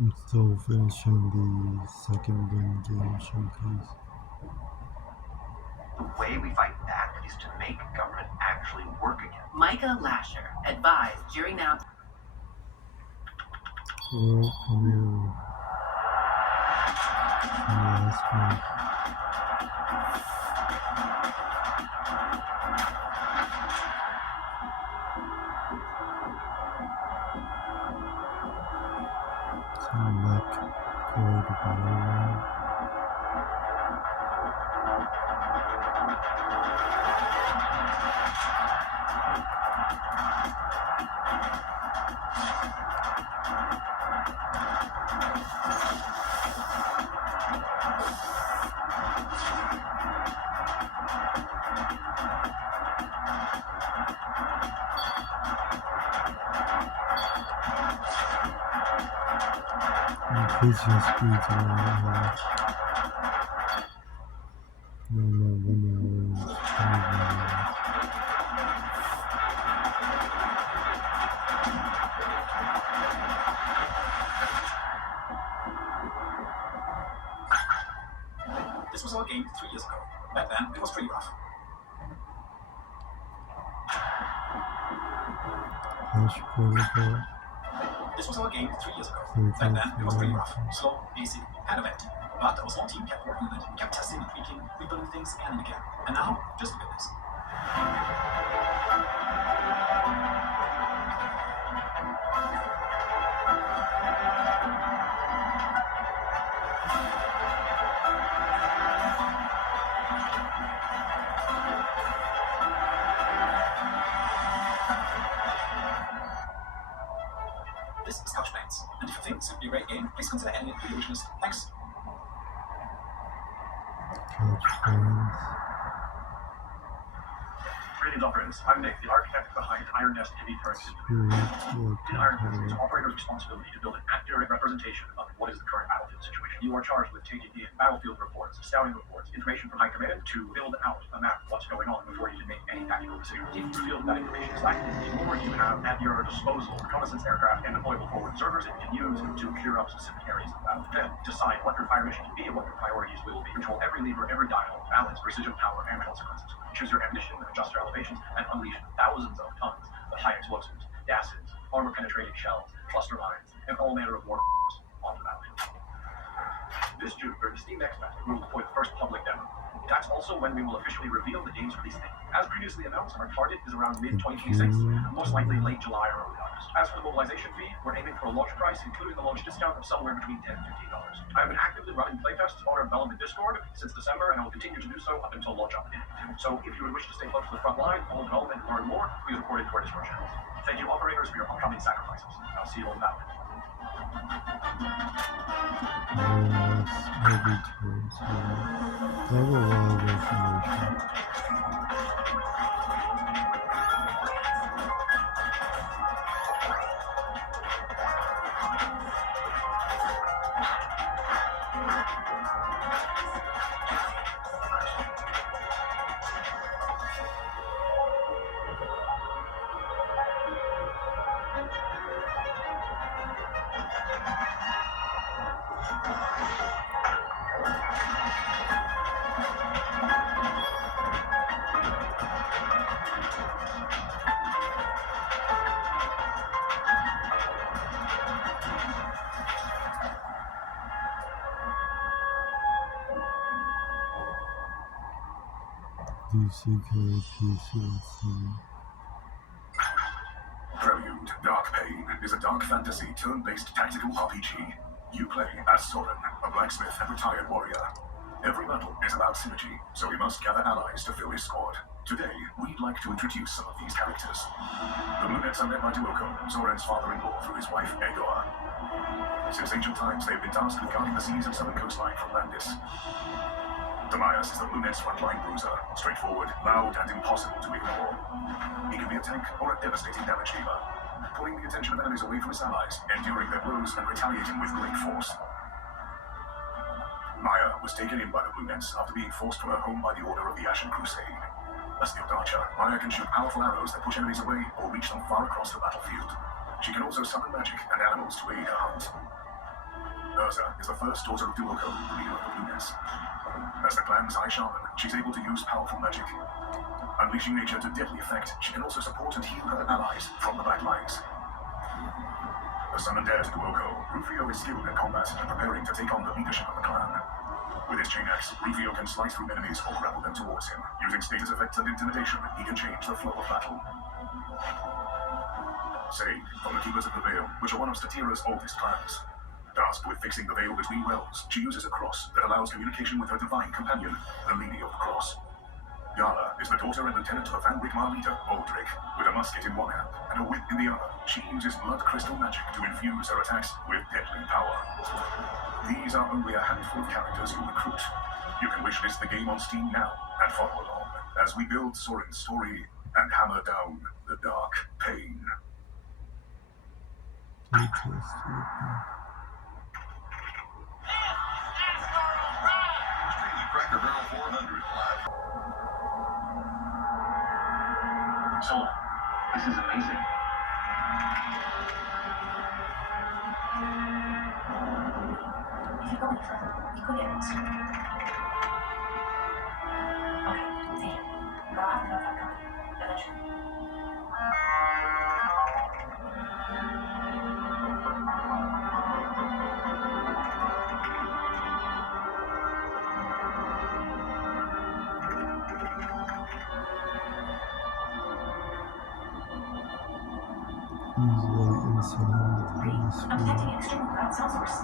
I'm still finishing the second Ring game showcase. The way we fight back is to make government actually work again. Micah Lasher advised during now. World premiere last month. Select code Valorant. Increasing speeds around normal 1 hour and 5 minutes. This was our game 3 years ago. Back then, it was pretty rough. Hash protocol. This was our game 3 years ago. Back then, it was pretty rough. Slow, basic, had a vent. But our small team kept working on it, kept testing and tweaking, rebuilding things again and again. And now, just look at this. This is Couch Planes. And if you think this would be a great game, please consider adding it to your wish list. Thanks. Couch Planes. Greetings, operators. I'm Nick, the architect behind Iron Nest Heavy Turret System. In Iron Nest, it's operators' responsibility to build an accurate representation of what is the current battlefield situation. You are charged with taking in battlefield reports, scouting reports, information from high command to build out a map of what's going on before you can make any tactical decisions. If you feel that information is lacking, the more you have at your disposal reconnaissance aircraft and deployable forward observers that you can use to clear up specific areas of the battle. Then decide what your fire mission can be and what your priorities will be. Control every lever, every dial, balance precision, power, and consequences. Choose your ammunition, adjust your elevations, and unleash thousands of tons of high explosives, gases, armor-penetrating shells, cluster mines, and all manner of war on the battlefield. This June, during the Steam Next Fest, we will deploy the first public demo. That's also when we will officially reveal the game's release date. As previously announced, our target is around mid-2026, most likely late July or early August. As for the mobilization fee, we're aiming for a launch price, including the launch discount, of somewhere between $10 and $15. I've been actively running playtests on our development Discord since December, and I will continue to do so up until launch update. So if you would wish to stay close to the front line, follow development, and learn more, please report into our Discord channels. Thank you, operators, for your upcoming sacrifices. I'll see you on the battle. Heavy turrets. I have a lot of information. DCK PCC. Prelude Dark Pain is a dark fantasy turn-based tactical RPG. You play as Soren, a blacksmith and retired warrior. Every battle is about synergy, so we must gather allies to fill his squad. Today, we'd like to introduce some of these characters. The Moonets are led by Duoko, Soren's father-in-law, through his wife, Egor. Since ancient times, they've been tasked with guarding the seas and southern coastline from Landis. Damias is the Moonets' frontline bruiser, straightforward, loud, and impossible to ignore. He can be a tank or a devastating damage dealer, pulling the attention of enemies away from his allies, enduring their blows and retaliating with great force. Maya was taken in by the Moonets after being forced from her home by the Order of the Ashen Crusade. A skilled archer, Maya can shoot powerful arrows that push enemies away or reach them far across the battlefield. She can also summon magic and animals to aid her hunt. Urza is the first daughter of Duoko, leader of the Blueness. As the clan's High Shaman, she's able to use powerful magic. Unleashing nature to deadly effect, she can also support and heal her allies from the Black Lines. The son and heir to Duoko, Rufio is skilled in combat and preparing to take on the leadership of the clan. With his chain axe, Rufio can slice through enemies or grapple them towards him. Using status effects and intimidation, he can change the flow of battle. Sade, from the Keepers of the Veil, which are one of Statira's oldest clans. Tasked with fixing the veil between realms, she uses a cross that allows communication with her divine companion, the Lady of the Cross. Yala is the daughter and lieutenant of Van Rickmar leader, Aldrich. With a musket in one hand and a whip in the other, she uses blood crystal magic to infuse her attacks with deadly power. These are only a handful of characters you recruit. You can wishlist the game on Steam now and follow along as we build Soren's story and hammer down the dark pain. Cracker Barrel 400 live. So, this is amazing. If you go any further, you could get lost. Okay, take it. But I'll have to notify company. Eventually. Easily inside Reed, this I'm room. detecting extremely loud cell source.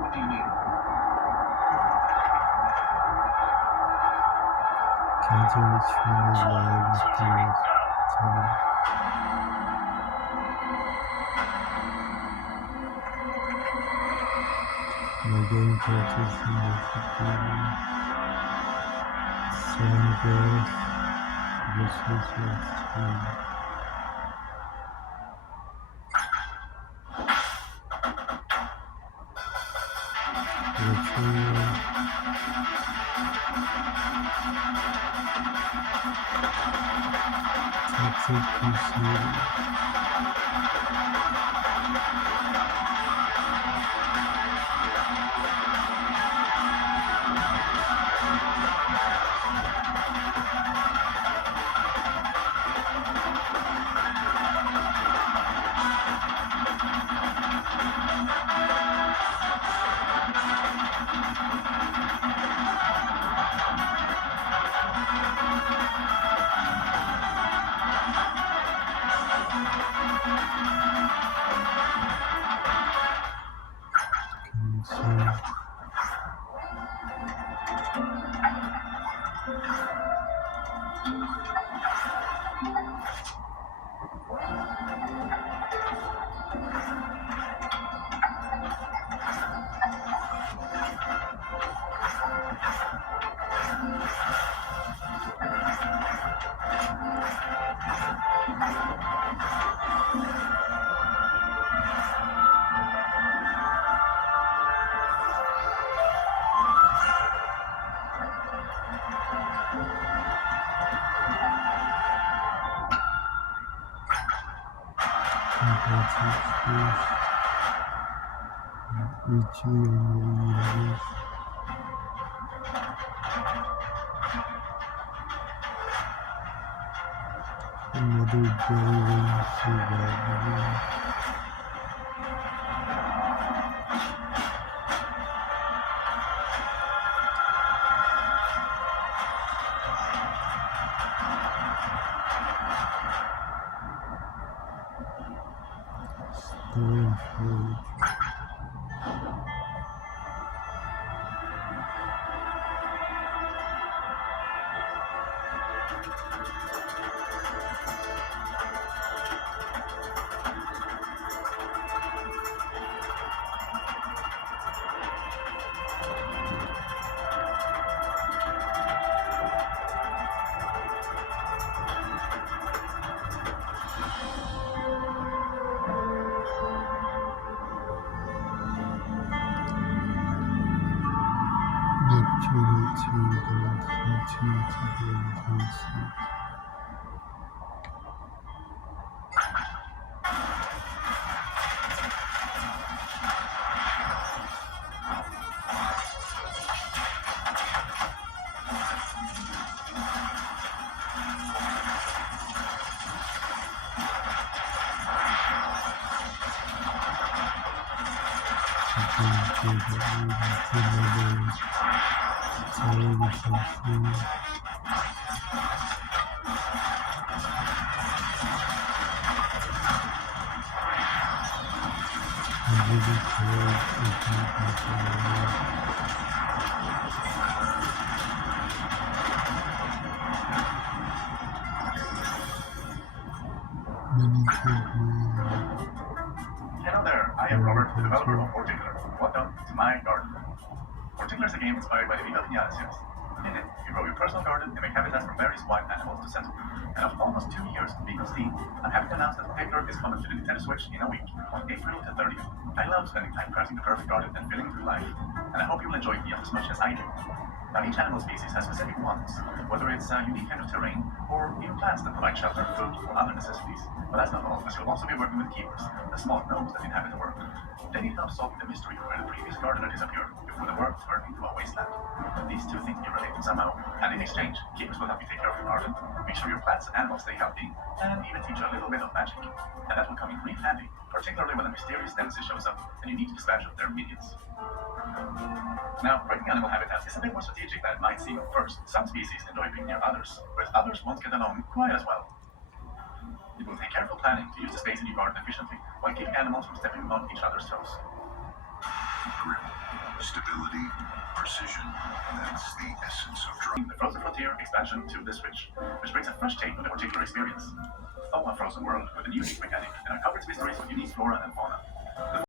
What do you mean? Counter extremely loud mysterious tone. My game characters in the security. Sound growth. Visual tone. Retrieval. Toxic pursuit. Another building surviving. Storage. Hello there, I am Robert, developer of Horticular. Welcome to my garden. Horticular is a game inspired by the Vida Pinata series. In it, you grow your personal garden and make habitats for various wild animals to settle. And after almost 2 years of being on Steam, I'm happy to announce that Horticular is coming to the Nintendo Switch in a week, on April the 30th. I love spending time crafting the perfect garden and filling it with life, and I hope you will enjoy it just as much as I do. Now, each animal species has specific wants, whether it's a unique kind of terrain or even plants that provide shelter, food, or other necessities. But that's not all, as you'll also be working with keepers, the small gnomes that inhabit the world. They need help solving the mystery of where the previous gardener disappeared before the world turned into a wasteland. These two things can relate somehow, and in exchange, keepers will help you take care of your garden, make sure your plants and animals stay healthy, and even teach you a little bit of magic. And that will come in real handy, particularly when a mysterious nemesis shows up and you need to dispatch of their minions. Now, breaking animal habitats is a bit more strategic than it might seem at first. Some species enjoy being near others, whereas others won't get along quite as well. It will take careful planning to use the space in your garden efficiently, while keeping animals from stepping on each other's toes. Grip, stability, precision. That's the essence of driving. The Frozen Frontier expansion to the Switch, which brings a fresh take on the particular experience. Oh, a frozen world with a unique mechanic and uncovers mysteries of unique flora and fauna.